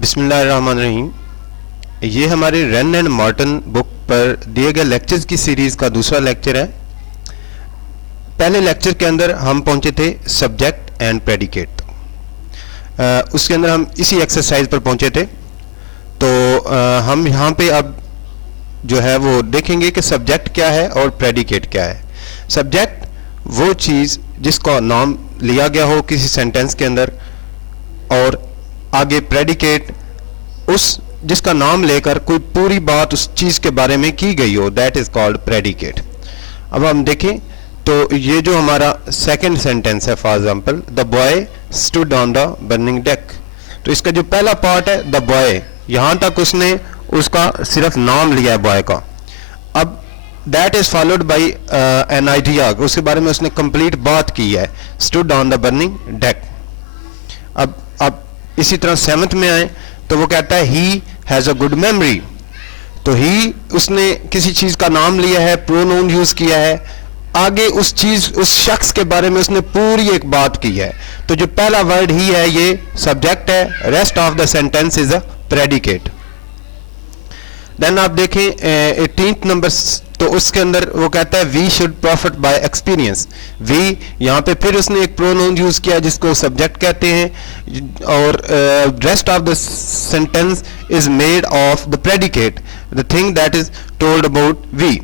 बिस्मिल्लाहिर्रहमानिर्रहीम। ये हमारे रन एंड मॉर्टन बुक पर दिए गए लेक्चर्स की सीरीज़ का दूसरा लेक्चर है। पहले लेक्चर के अंदर हम पहुंचे थे सब्जेक्ट एंड प्रेडिकेट तक। उसके अंदर हम इसी एक्सरसाइज पर पहुंचे थे। तो हम यहाँ पे अब जो है वो देखेंगे कि सब्जेक्ट क्या है और प्रेडिकेट क्या है। सब्जेक्ट वो चीज़ जिसका नाम लिया गया हो किसी सेंटेंस के अंदर, और आगे प्रेडिकेट उस जिसका नाम लेकर कोई पूरी बात उस चीज़ के बारे में की गई हो, दैट इज़ कॉल्ड प्रेडिकेट। अब हम देखें तो ये जो हमारा सेकंड सेंटेंस है, for example the boy stood on the burning deck. तो इसका जो पहला पार्ट है द बॉय, यहाँ तक उसने उसका सिर्फ नाम लिया है बॉय का। अब that is followed by an idea, उसके बारे में उसने कंप्लीट बात की है, stood on the burning deck. अब इसी तरह सेवंथ में आए तो वो कहता है he has a good memory. तो ही उसने किसी चीज का नाम लिया है, प्रोनाउन यूज किया है, आगे उस चीज उस शख्स के बारे में उसने पूरी एक बात की है। तो जो पहला वर्ड ही है ये सब्जेक्ट है, rest of the sentence is a predicate. Then आप देखें 18th नंबर, तो उसके अंदर वो कहता है we should profit by experience. We यहाँ पे फिर उसने एक प्रोनाउन यूज किया जिसको सब्जेक्ट कहते हैं, और rest of the sentence is made of the predicate, the thing that is told about we.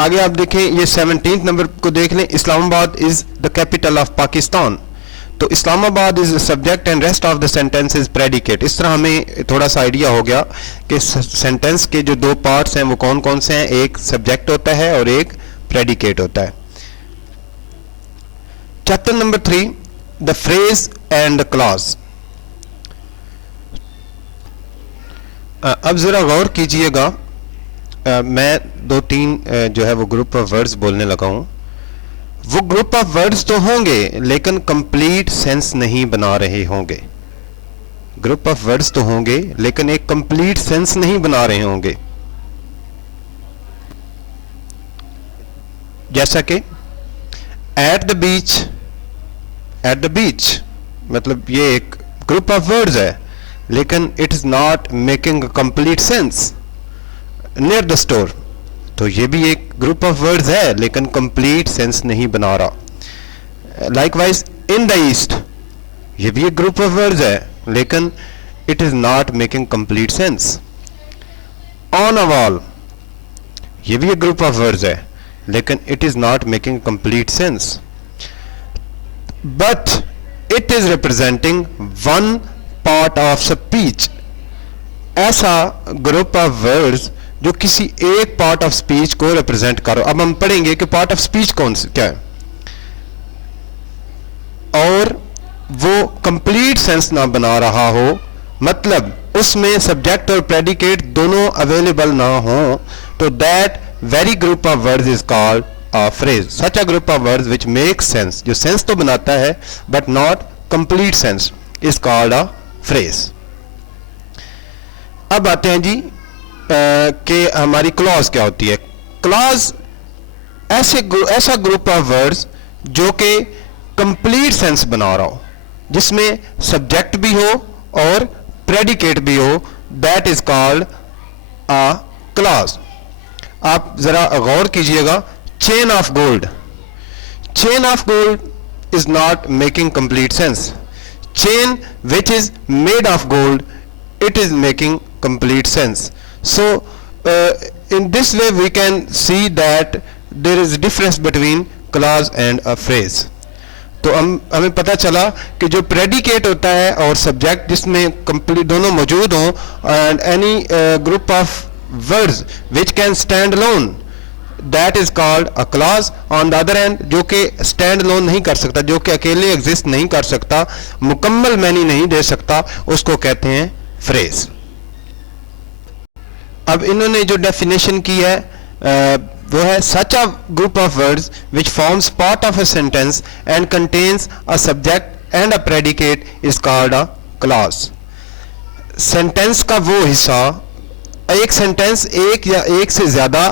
आगे आप देखें ये 17th नंबर को देख लें, Islamabad is the capital of Pakistan. तो Islamabad is subject and rest of the sentence is predicate. इस तरह हमें थोड़ा सा आइडिया हो गया कि सेंटेंस के जो दो पार्ट्स हैं वो कौन कौन से हैं, एक सब्जेक्ट होता है और एक प्रेडिकेट होता है। Chapter number 3 the phrase and the clause. अब जरा गौर कीजिएगा, मैं दो तीन जो है वो ग्रुप ऑफ वर्ड्स बोलने लगा हूं। वो ग्रुप ऑफ वर्ड्स तो होंगे लेकिन कंप्लीट सेंस नहीं बना रहे होंगे। ग्रुप ऑफ वर्ड्स तो होंगे लेकिन एक कंप्लीट सेंस नहीं बना रहे होंगे। जैसा कि at the beach, at the beach मतलब ये एक ग्रुप ऑफ वर्ड्स है लेकिन it is not making complete sense. Near the store, तो ये भी एक ग्रुप ऑफ वर्ड्स है लेकिन कंप्लीट सेंस नहीं बना रहा। लाइकवाइज इन द ईस्ट, ये भी एक ग्रुप ऑफ वर्ड्स है लेकिन it is not making complete sense. On a wall, ये भी एक ग्रुप ऑफ वर्ड्स है लेकिन it is not making complete sense. But it is representing one part of speech, ऐसा ग्रुप ऑफ वर्ड्स जो किसी एक पार्ट ऑफ स्पीच को रिप्रेजेंट करो। अब हम पढ़ेंगे कि पार्ट ऑफ स्पीच कौन सा क्या है, और वो कंप्लीट सेंस ना बना रहा हो, मतलब उसमें सब्जेक्ट और प्रेडिकेट दोनों अवेलेबल ना हो, तो that very group of words is called a phrase. Such a group of words which make sense, जो सेंस तो बनाता है but not complete sense, is called a phrase. अब आते हैं जी कि हमारी क्लॉज क्या होती है। क्लॉज ऐसा ग्रुप ऑफ वर्ड्स जो कि कंप्लीट सेंस बना रहा हो, जिसमें सब्जेक्ट भी हो और प्रेडिकेट भी हो, that is called a clause. आप जरा गौर कीजिएगा, chain of gold, chain of gold is not making complete sense. Chain which is made of gold, it is making complete sense. So in this way we can see that there is difference between clause and a phrase. तो हमें पता चला कि जो predicate होता है और subject जिसमें कंप्लीट दोनों मौजूद हों, and any group of words which can stand alone, that is called a clause. on the other hand, जो कि stand alone नहीं कर सकता, जो कि अकेले एग्जिस्ट नहीं कर सकता, मुकम्मल मैनी नहीं दे सकता, उसको कहते हैं फ्रेज। अब इन्होंने जो डेफिनेशन की है वो है such a group of words which forms part of a sentence and contains a subject and a predicate is called a clause. Sentence का वो हिस्सा, एक सेंटेंस एक या एक से ज्यादा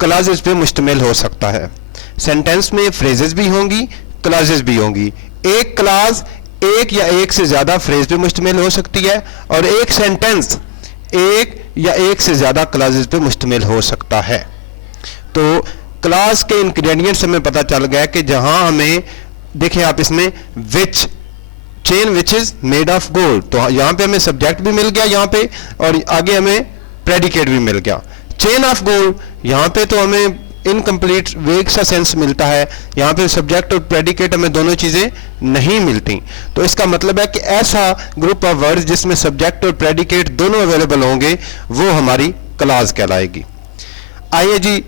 क्लॉजेस पे मुश्तमिल हो सकता है। सेंटेंस में फ्रेजेस भी होंगी, क्लॉजेस भी होंगी। एक क्लॉज एक या एक से ज़्यादा फ्रेज पे मुश्तमिल हो सकती है, और एक सेंटेंस एक या एक से ज़्यादा क्लासेस पे मुश्तमिल हो सकता है। तो क्लास के इंग्रेडिएंट्स हमें पता चल गया कि जहां हमें देखें आप इसमें which, chain which is made of gold, तो यहां पे हमें सब्जेक्ट भी मिल गया यहाँ पे, और आगे हमें प्रेडिकेट भी मिल गया। चेन ऑफ गोल्ड, यहाँ पे तो हमें इनकम्प्लीट वेग सा सेंस मिलता है, यहाँ पे सब्जेक्ट और प्रेडिकेट हमें दोनों चीज़ें नहीं मिलती। तो इसका मतलब है कि ऐसा ग्रुप ऑफ वर्ड्स जिसमें सब्जेक्ट और प्रेडिकेट दोनों अवेलेबल होंगे वो हमारी क्लास कहलाएगी। आइए जी